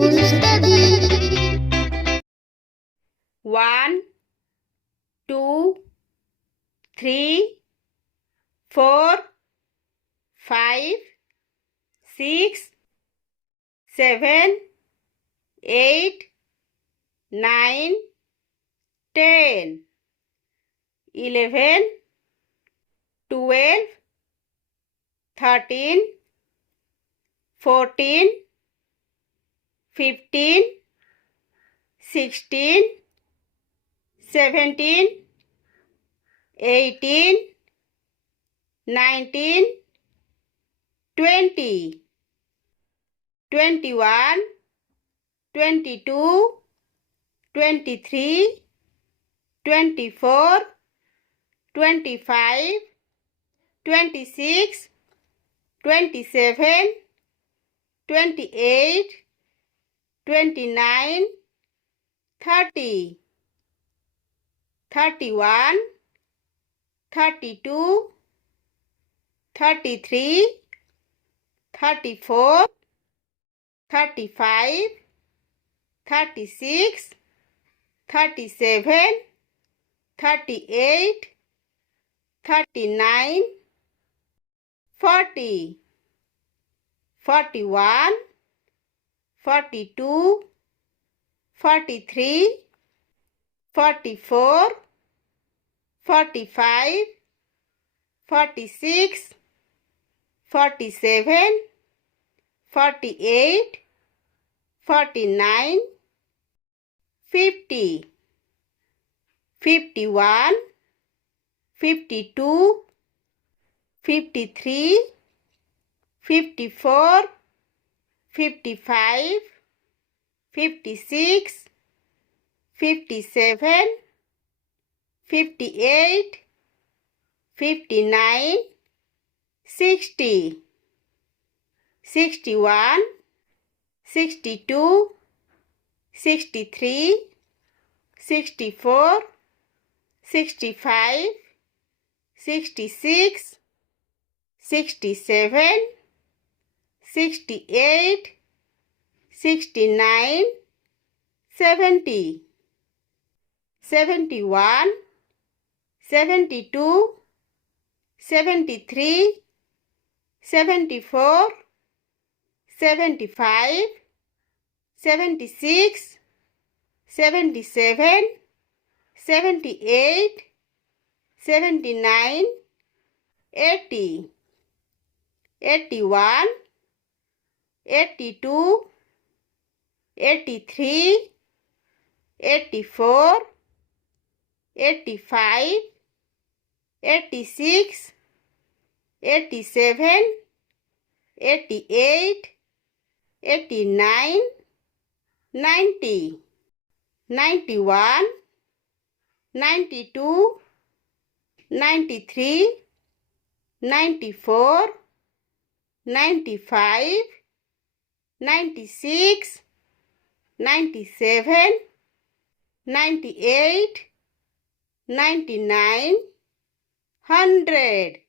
study. 1, 2, 3, 4, 5, 6, 7, 8, 9, 10, 11, 12, 13, 14, 15, 16, 17, 18, 19, 20, 21, 22, 23, 24, 25, 26, 27, 28, 29, 30, 31, 32, 33, 34, 35, 36, 37, 38, 39, 40, 41, 42, 43, 44, 45, 46, 47, 48, 49, 50, 51, 52, 53, 54, 55, 56, 57, 58, 59, 60, 61, 62, 63, 64, 65, 66, 67, 68, 69, 70, 71, 72, 73, 74, 75, 76, 77, 78, 79, 80, 81, 82, 83, 84, 85, 86, 87, 88, 89, 90, 91, 92, 93, 94, 95, 96, 97, 98, 99, 100.